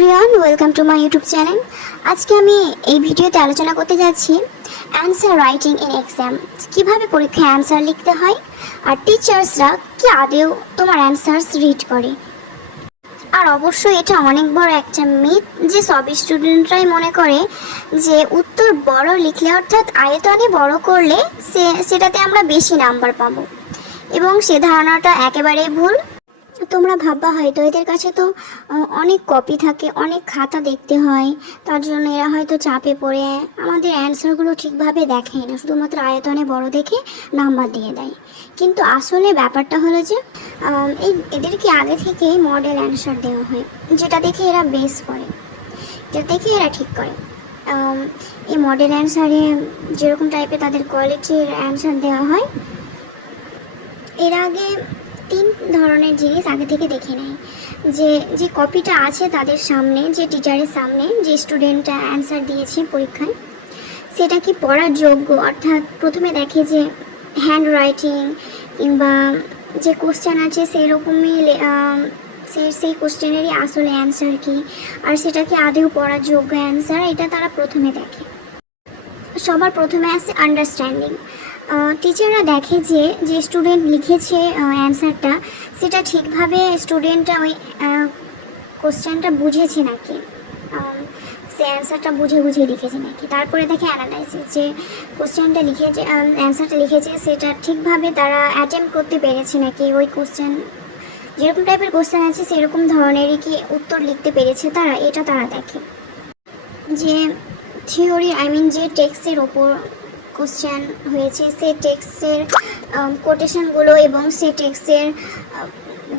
Everyone, welcome to my YouTube channel. আজকে আমি এই ভিডিওতে আলোচনা করতে যাচ্ছি অ্যান্সার রাইটিং ইন এক্সাম, কীভাবে পরীক্ষায় অ্যান্সার লিখতে হয় আর টিচার্সরা কি আদেও তোমার অ্যান্সার্স রিড করে। আর অবশ্যই এটা অনেক বড় একটা মিথ যে সব স্টুডেন্টরাই মনে করে যে উত্তর বড় লিখলে অর্থাৎ আয়তনে বড় করলে সেটাতে আমরা বেশি নাম্বার পাবো, এবং সে ধারণাটা একেবারেই ভুল। তোমরা ভাববা হয়তো এদের কাছে তো অনেক কপি থাকে, অনেক খাতা দেখতে হয়, তার জন্য এরা হয়তো চাপে পড়ে আমাদের অ্যান্সারগুলো ঠিকভাবে দেখে না, শুধুমাত্র আয়তনে বড় দেখে নাম্বার দিয়ে দেয়। কিন্তু আসলে ব্যাপারটা হলো যে এদেরকে আগে থেকেই মডেল অ্যান্সার দেওয়া হয়, যেটা দেখে এরা বেস করে, যেটা দেখে এরা ঠিক করে। এই মডেল অ্যান্সারে যেরকম টাইপের তাদের কোয়ালিটির অ্যান্সার দেওয়া হয়, এর আগে 3 ধরনের জিনিস আগে থেকে দেখে নেয়। যে কপিটা আছে তাদের সামনে, যে টিচারের সামনে যে স্টুডেন্টটা অ্যান্সার দিয়েছে পরীক্ষায়, সেটা কি পড়ার যোগ্য, অর্থাৎ প্রথমে দেখে যে হ্যান্ড রাইটিং কিংবা যে কোশ্চেন আছে সেরকমই সেই কোশ্চেনেরই আসলে অ্যান্সার কি, আর সেটা কি আদেও পড়ার যোগ্য অ্যান্সার, এটা তারা প্রথমে দেখে। সবার প্রথমে আসে আন্ডারস্ট্যান্ডিং। টিচাররা দেখে যে স্টুডেন্ট লিখেছে অ্যান্সারটা, সেটা ঠিকভাবে স্টুডেন্টটা ওই কোশ্চেনটা বুঝেছে নাকি, সে অ্যান্সারটা বুঝে লিখেছে নাকি। তারপরে দেখে অ্যানালাইসিস, যে কোশ্চেনটা লিখেছে, অ্যান্সারটা লিখেছে সেটা ঠিকভাবে তারা অ্যাটেম্প্ট করতে পেরেছে নাকি, ওই কোশ্চেন যেরকম টাইপের কোশ্চেন আছে সেরকম ধরনেরই কি উত্তর লিখতে পেরেছে তারা, এটা তারা দেখে। যে থিওরি যে টেক্সটের ওপর কোশ্চেন হয়েছে, সে টেক্সটের কোটেশনগুলো এবং সে টেক্সটের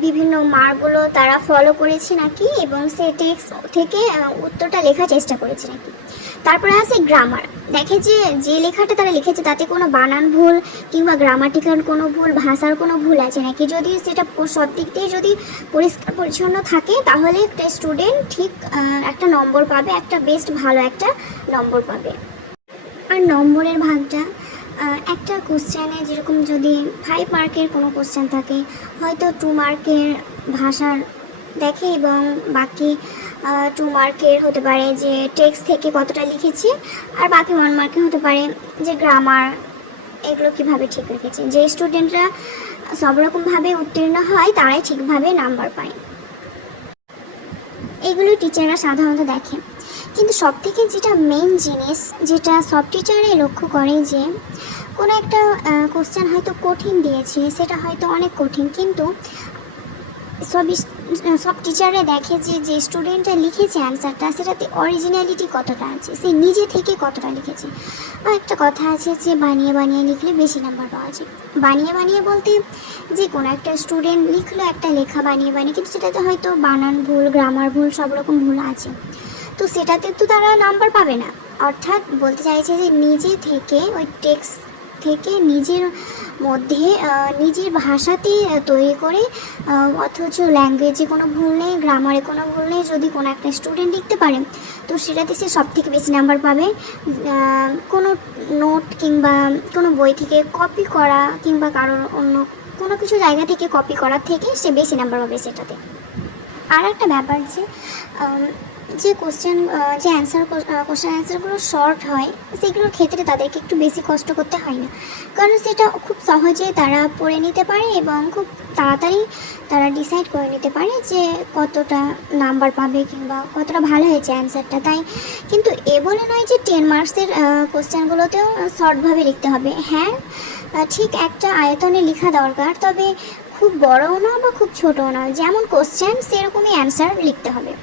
বিভিন্ন মার্কগুলো তারা ফলো করেছে নাকি, এবং সে টেক্সট থেকে উত্তরটা লেখার চেষ্টা করেছে নাকি। তারপরে আসে গ্রামার, দেখে যে লেখাটা তারা লিখেছে তাতে কোনো বানান ভুল কিংবা গ্রামাটিক্যাল কোনো ভুল, ভাষার কোনো ভুল আছে নাকি। যদি সেটা সব দিক দিয়ে যদি পরিষ্কার পরিচ্ছন্ন থাকে, তাহলে একটা স্টুডেন্ট ঠিক একটা নম্বর পাবে, একটা বেস্ট ভালো একটা নম্বর পাবে। আর নম্বরের ভাগটা একটা কোশ্চেনে যেরকম যদি 5 মার্কের কোনো কোশ্চেন থাকে, হয়তো 2 মার্কের ভাষার দেখে, এবং বাকি 2 মার্কের হতে পারে যে টেক্সট থেকে কতটা লিখেছি, আর বাকি 1 মার্কের হতে পারে যে গ্রামার, এগুলো কীভাবে ঠিক রেখেছে। যে স্টুডেন্টরা সব রকমভাবে উত্তীর্ণ হয় তারাই ঠিকভাবে নাম্বার পায়, এগুলো টিচাররা সাধারণত দেখে। কিন্তু সবথেকে যেটা মেইন জিনিস, যেটা সব টিচারই লক্ষ্য করে, যে কোনো একটা কোশ্চেন হয়তো কঠিন দিয়েছে, সেটা হয়তো অনেক কঠিন, কিন্তু সব টিচাররা দেখে যে স্টুডেন্টরা লিখেছে অ্যান্সারটা, সেটাতে অরিজিনালিটি কতটা আছে, সে নিজে থেকে কতটা লিখেছে। আর একটা কথা আছে যে বানিয়ে লিখলে বেশি নাম্বার পাওয়া যায়। বানিয়ে বলতে যে কোনো একটা স্টুডেন্ট লিখলো একটা লেখা বানিয়ে, কিন্তু সেটাতে হয়তো বানান ভুল, গ্রামার ভুল, সব রকম ভুল আছে, তো সেটাতে তো তারা নাম্বার পাবে না। অর্থাৎ বলতে চাইছে যে নিজে থেকে ওই টেক্সট থেকে নিজের মধ্যে নিজের ভাষাতে তৈরি করে, অথচ ল্যাঙ্গুয়েজে কোনো ভুল নেই, গ্রামারে কোনো ভুল নেই, যদি কোনো একটা স্টুডেন্ট লিখতে পারে, তো সেটাতে সে সব থেকে বেশি নাম্বার পাবে। কোনো নোট কিংবা কোনো বই থেকে কপি করা কিংবা কারোর অন্য কোনো কিছু জায়গা থেকে কপি করার থেকে সে বেশি নাম্বার পাবে সেটাতে। আর একটা ব্যাপার যে কোশ্চেন অ্যান্সারগুলো শর্ট হয়, সেগুলোর ক্ষেত্রে তাদেরকে একটু বেশি কষ্ট করতে হয় না, কারণ সেটা খুব সহজে তারা পড়ে নিতে পারে এবং খুব তাড়াতাড়ি তারা ডিসাইড করে নিতে পারে যে কতটা নাম্বার পাবে কিংবা কতটা ভালো হয়েছে অ্যান্সারটা। তাই কিন্তু এ বলে নয় যে 10 মার্কসের কোশ্চেনগুলোতেও শর্টভাবে লিখতে হবে। হ্যাঁ, ঠিক একটা আয়তনে লেখা দরকার, তবে খুব বড়ও না বা খুব ছোটও না, যেমন কোশ্চেন সেরকমই অ্যান্সার লিখতে হবে,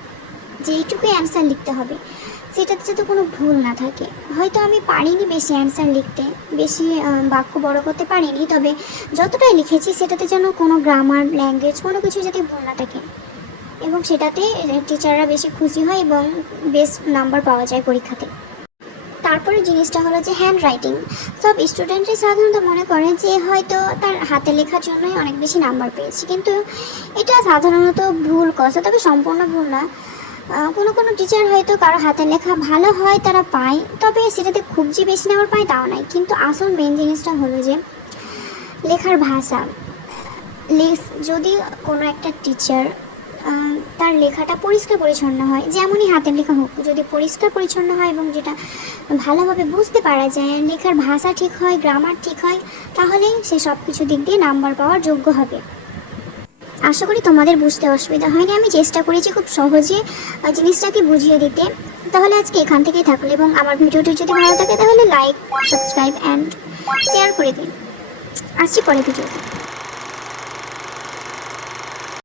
যেইটুকুই অ্যান্সার লিখতে হবে, সেটাতে যাতে কোনো ভুল না থাকে। হয়তো আমি পারিনি বেশি অ্যান্সার লিখতে, বেশি বাক্য বড় করতে পারিনি, তবে যতটাই লিখেছি সেটাতে যেন কোনো গ্রামার, ল্যাঙ্গুয়েজ কোনো কিছু যাতে ভুল না থাকে, এবং সেটাতে টিচাররা বেশি খুশি হয় এবং বেস্ট নাম্বার পাওয়া যায় পরীক্ষাতে। তারপরে জিনিসটা হলো যে হ্যান্ড রাইটিং। সব স্টুডেন্টই সাধারণত মনে করে যে হয়তো তার হাতে লেখার জন্যই অনেক বেশি নাম্বার পেয়েছে, কিন্তু এটা সাধারণত ভুল কথা, তবে সম্পূর্ণ ভুল না। কোনো টিচার হয়তো কারো হাতের লেখা ভালো হয় তারা পায়, তবে সেটাতে খুব যে বেশি নাম্বার পায় তাও নয়। কিন্তু আসল মেন জিনিসটা হলো যে লেখার ভাষা। যদি কোনো একটা টিচার তার লেখাটা পরিষ্কার পরিচ্ছন্ন হয়, যেমনই হাতের লেখা হোক, যদি পরিষ্কার পরিচ্ছন্ন হয় এবং যেটা ভালোভাবে বুঝতে পারা যায়, লেখার ভাষা ঠিক হয়, গ্রামার ঠিক হয়, তাহলে সে সব কিছু দিক দিয়ে নাম্বার পাওয়ার যোগ্য হবে। আশা করি তোমাদের বুঝতে অসুবিধা হয়নি। আমি চেষ্টা করেছি খুব সহজে জিনিসটাকে বুঝিয়ে দিতে। তাহলে আজকে এখান থেকেই থাকলো, এবং আমার ভিডিওটি যদি ভালো থাকে তাহলে লাইক, সাবস্ক্রাইব অ্যান্ড শেয়ার করে দিন। আসছি পরের ভিডিওতে।